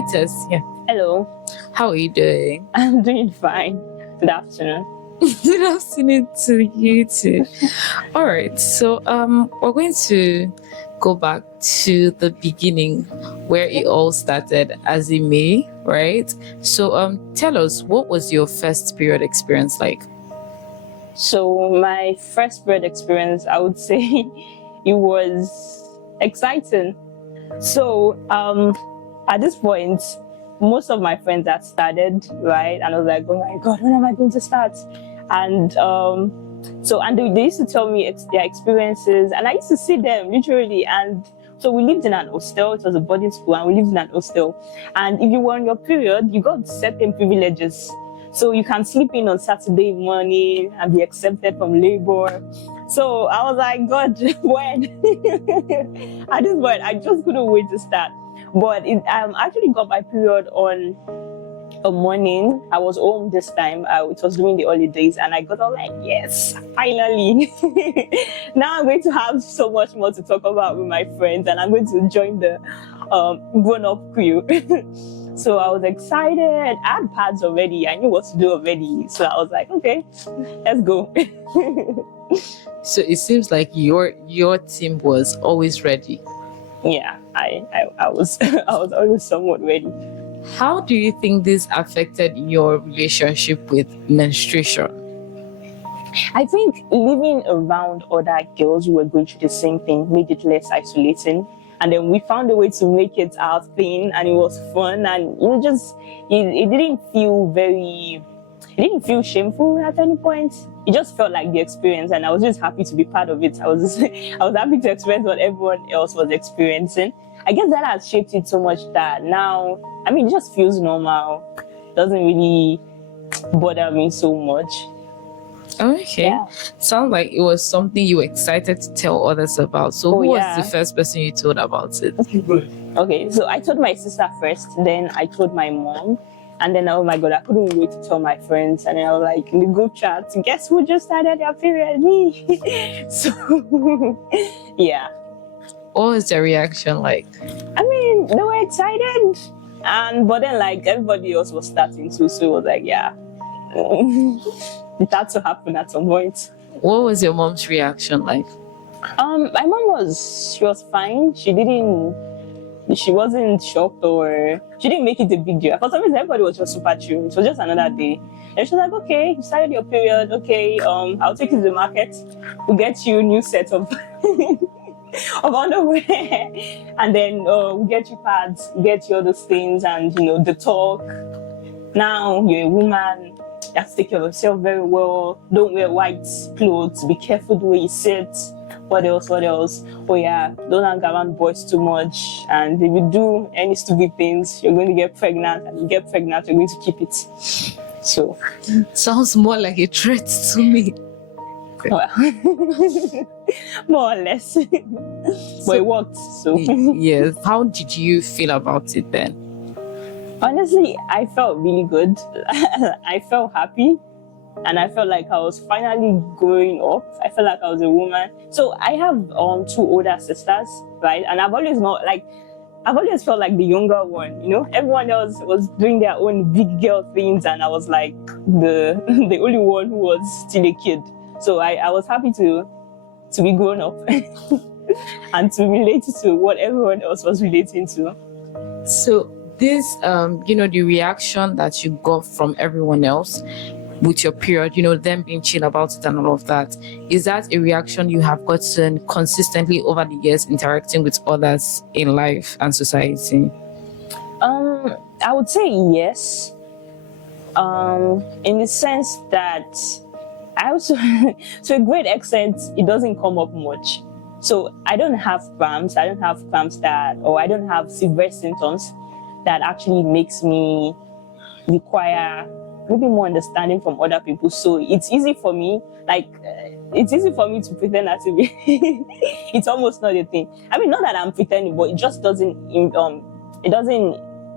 Hi, Tess. Yeah. Hello, How are you doing? I'm doing fine. Good afternoon. Good afternoon to you too. All right. So, we're going to go back to the beginning where it all started as in May, right? So, tell us, what was your first period experience like? So, my first birth experience, I would say it was exciting. So, at this point, most of my friends had started, right? And I was like, oh my God, when am I going to start? And they used to tell me their experiences, and I used to see them literally. And so we lived in an hostel. It was a boarding school, and we lived in an hostel. And if you were on your period, you got certain privileges. So you can sleep in on Saturday morning and be accepted from labor. So I was like, God, when? At this point, I just couldn't wait to start. But I actually got my period on a morning. I was home this time. It was during the holidays, and I got all like, yes, finally. Now I'm going to have so much more to talk about with my friends, and I'm going to join the grown-up crew. So I was excited. I had pads already. I knew what to do already. So I was like, okay, let's go. So it seems like your team was always ready. Yeah, I was I was always somewhat ready. How do you think this affected your relationship with menstruation? I think living around other girls who were going through the same thing made it less isolating. And then we found a way to make it our thing, and it was fun. And it didn't feel it didn't feel shameful at any point. It just felt like the experience, and I was just happy to be part of it. I was happy to experience what everyone else was experiencing. I guess that has shaped it so much that now, I mean, it just feels normal. It doesn't really bother me so much. Okay. Yeah. Sounds like it was something you were excited to tell others about. So who was Yeah. the first person you told about it? Okay, so I told my sister first, then I told my mom, and then oh my God, I couldn't wait to tell my friends. And then I was like in the group chat, guess who just started their period? Me. So yeah. What was their reaction like? I mean, they were excited. But then like everybody else was starting too, so it was like, yeah. It had to happen at some point. What was your mom's reaction like? My mom she was fine. She wasn't shocked, or she didn't make it a big deal. For some reason, everybody was just super chill. It was just another day. And she was like, okay, you started your period. Okay, I'll take you to the market. We'll get you a new set of of underwear. And then we'll get you pads, get you all those things, and the talk. Now you're a woman. You have to take care of yourself very well. Don't wear white clothes. Be careful the way you sit. What else? Oh yeah, don't hang around boys too much. And if you do any stupid things, you're going to get pregnant. And you get pregnant, you're going to keep it. So Sounds more like a threat to me. well, more or less. But it worked. So Yes. How did you feel about it then? honestly, I felt really good. I felt happy. And I felt like I was finally growing up. I felt like I was a woman. So I have two older sisters, right? And I've always felt like the younger one, Everyone else was doing their own big girl things, and I was like the the only one who was still a kid. So I was happy to be grown up and to relate to what everyone else was relating to. So this the reaction that you got from everyone else with your period, them being chill about it and all of that, is that a reaction you have gotten consistently over the years interacting with others in life and society? I would say yes. In the sense that I also, to a great extent, it doesn't come up much. So I don't have cramps. I don't have or I don't have severe symptoms that actually makes me require maybe more understanding from other people. So it's easy for me, to pretend not to be. It's almost not a thing. I mean, not that I'm pretending, but it just doesn't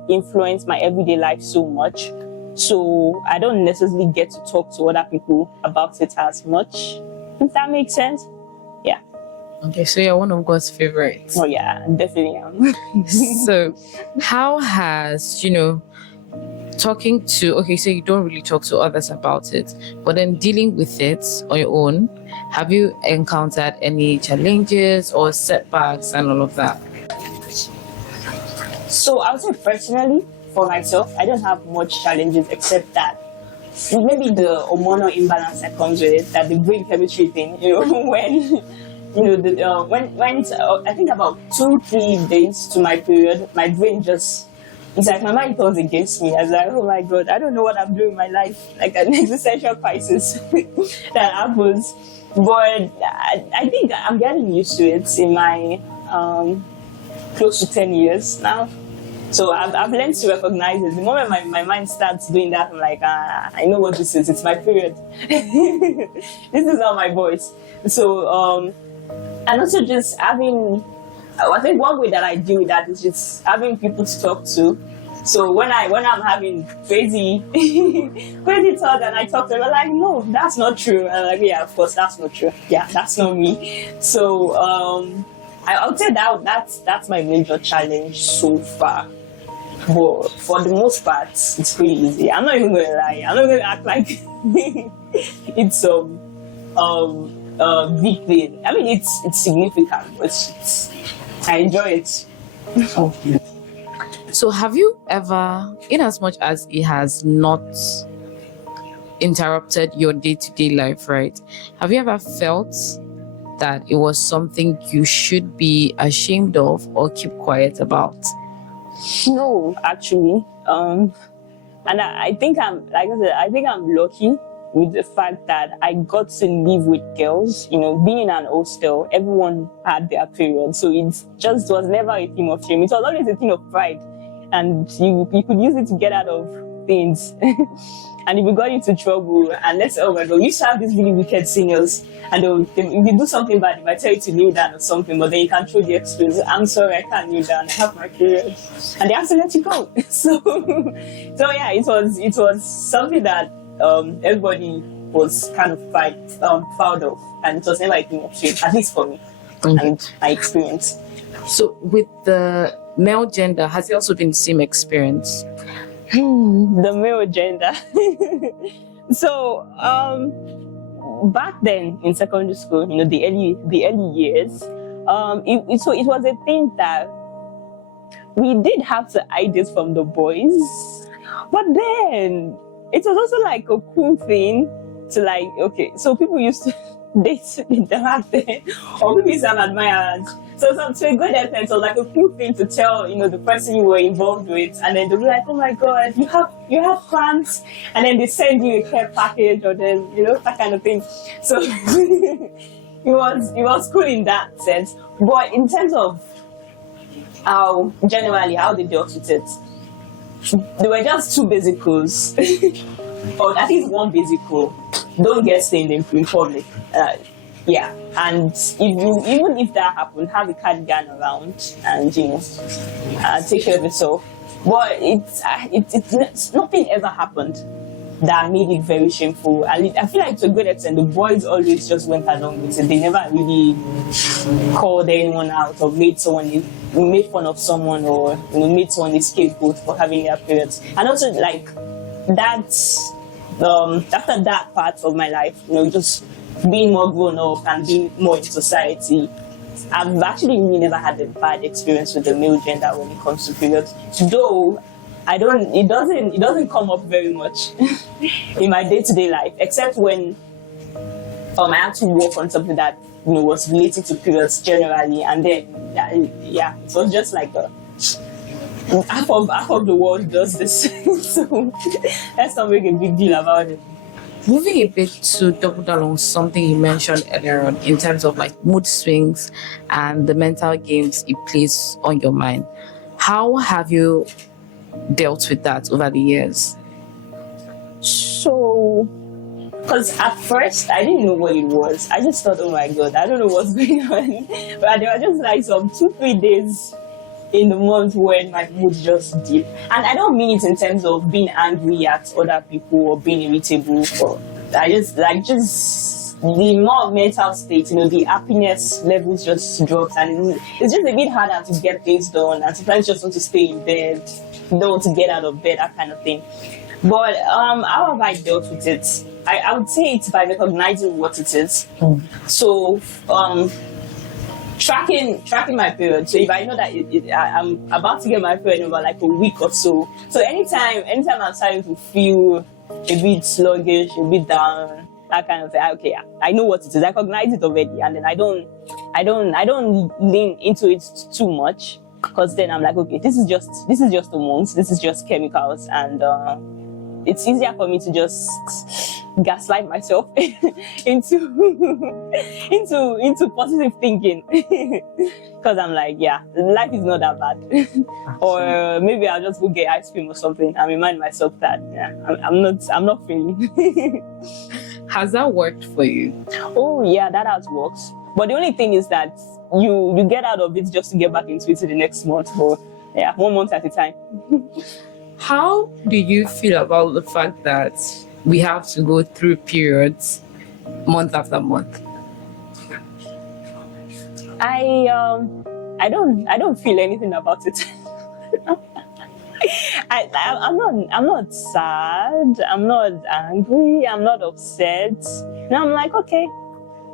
influence my everyday life so much. So I don't necessarily get to talk to other people about it as much. If that makes sense. Yeah. Okay, so you're one of God's favorites. Oh yeah, definitely am. So, how has, talking to, okay, so you don't really talk to others about it, but then dealing with it on your own, have you encountered any challenges or setbacks and all of that? So I would say personally, for myself, I don't have much challenges except that maybe the hormonal imbalance that comes with it, that the brain chemistry thing, when I think about 2-3 days to my period, my brain just, it's like my mind turns against me. I was like, oh my god, I don't know what I'm doing in my life, like an existential crisis that happens. But I think I'm getting used to it in my close to 10 years now. So I've learned to recognize it. The moment my mind starts doing that, I'm like, I know what this is. It's my period. This is not my voice. So, and also just having, I think one way that I deal with that is just having people to talk to. So when I'm having crazy thoughts and I talk to them, I'm like, no, that's not true. And I'm like, yeah, of course, that's not true. Yeah, that's not me. So I would say that's my major challenge so far. But for the most part, it's pretty easy. I'm not even going to lie. I'm not going to act like it's big thing. I mean, it's significant, but I enjoy it. So have you ever, in as much as it has not interrupted your day-to-day life, right? Have you ever felt that it was something you should be ashamed of or keep quiet about? No, actually. And I think I think I'm lucky with the fact that I got to live with girls. Being in an hostel, everyone had their period. So it just was never a thing of shame. It was always a thing of pride. And you could use it to get out of things. And if you got into trouble, and oh my god, we used to have these really wicked seniors, and if you do something bad, they might tell you to kneel down or something, but then you can throw the excuse, I'm sorry, I can't kneel down, I have my period. And they have to let you go. So yeah, it was something that everybody was kind of proud of, and it was never a thing of shame, at least for me, and my experience. So with the male gender, has it also been the same experience? The male gender. So back then in secondary school, the early years, it was a thing that we did have to hide it from the boys, but then it was also like a cool thing to like, okay, so people used to date them out there, or people used to have admirers. So to a good extent, it was like a cool thing to tell, the person you were involved with, and then they'll be like, oh my god, you have cramps, and then they send you a care package, or then that kind of thing. So it was cool in that sense. But in terms of how they dealt with it, there were just two basic rules, or at least one basic rule: don't get stained in public. Yeah, and even if that happened, have a cardigan around and take care of yourself. But it's nothing ever happened that made it very shameful. And I feel like to a good extent, the boys always just went along with it. They never really called anyone out or made fun of someone, or made someone a scapegoat for having their periods. And also like that's after that part of my life, just being more grown up and being more in society, I've actually really never had a bad experience with the male gender when it comes to periods. Though it doesn't come up very much in my day-to-day life, except when I had to work on something that was related to periods generally, and then it was just like half of the world does this. So let's not make a big deal about it. Moving a bit to double down on something you mentioned earlier on in terms of like mood swings and the mental games it plays on your mind, how have you dealt with that over the years? So, because at first I didn't know what it was. I just thought, oh my god, I don't know what's going on. But there were just like some 2-3 days in the month when my mood just dip. And I don't mean it in terms of being angry at other people or being irritable, but I just the more mental state, the happiness levels just drops, and it's just a bit harder to get things done, and sometimes you just want to stay in bed, you don't want to get out of bed, that kind of thing. But how have I dealt with it? I would say it's by recognizing what it is. So tracking my period. So if I know that I'm about to get my period in about like a week or so, anytime I'm starting to feel a bit sluggish, a bit down, that kind of thing, okay, I know what it is. I recognize it already, and then I don't lean into it too much, because then I'm like, okay, this is just hormones, this is just chemicals, and it's easier for me to just gaslight myself into positive thinking, because I'm like, yeah, life is not that bad. Or maybe I'll just go get ice cream or something and remind myself that I'm not failing. Has that worked for you? Oh yeah, that has worked. But the only thing is that you get out of it just to get back into it the next month. But yeah, 1 month at a time. How do you feel about the fact that we have to go through periods month after month? I don't feel anything about it. I'm not sad, I'm not angry, I'm not upset. Now I'm like, okay,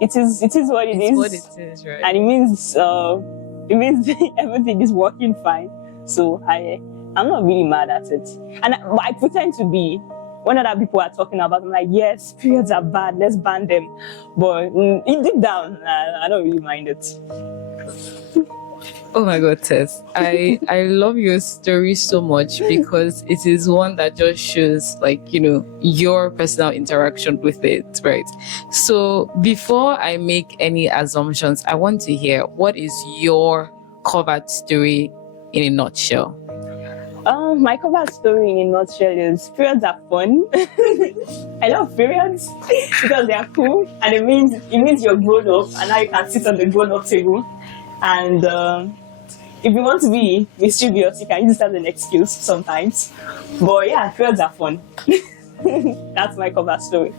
it is what it is. What it is, right? And it means everything is working fine. So I'm not really mad at it. And I pretend to be. When other people are talking about, I'm like, yes, periods are bad, let's ban them. But deep down, I don't really mind it. Oh my God, Tess. I love your story so much, because it is one that just shows, like, your personal interaction with it, right? So before I make any assumptions, I want to hear, what is your covered story in a nutshell? My cover story in a nutshell is periods are fun. I love periods because they are cool, and it means you're grown up, and now you can sit on the grown up table. And if you want to be mischievous, you can use that as an excuse sometimes. But yeah, periods are fun. That's my cover story.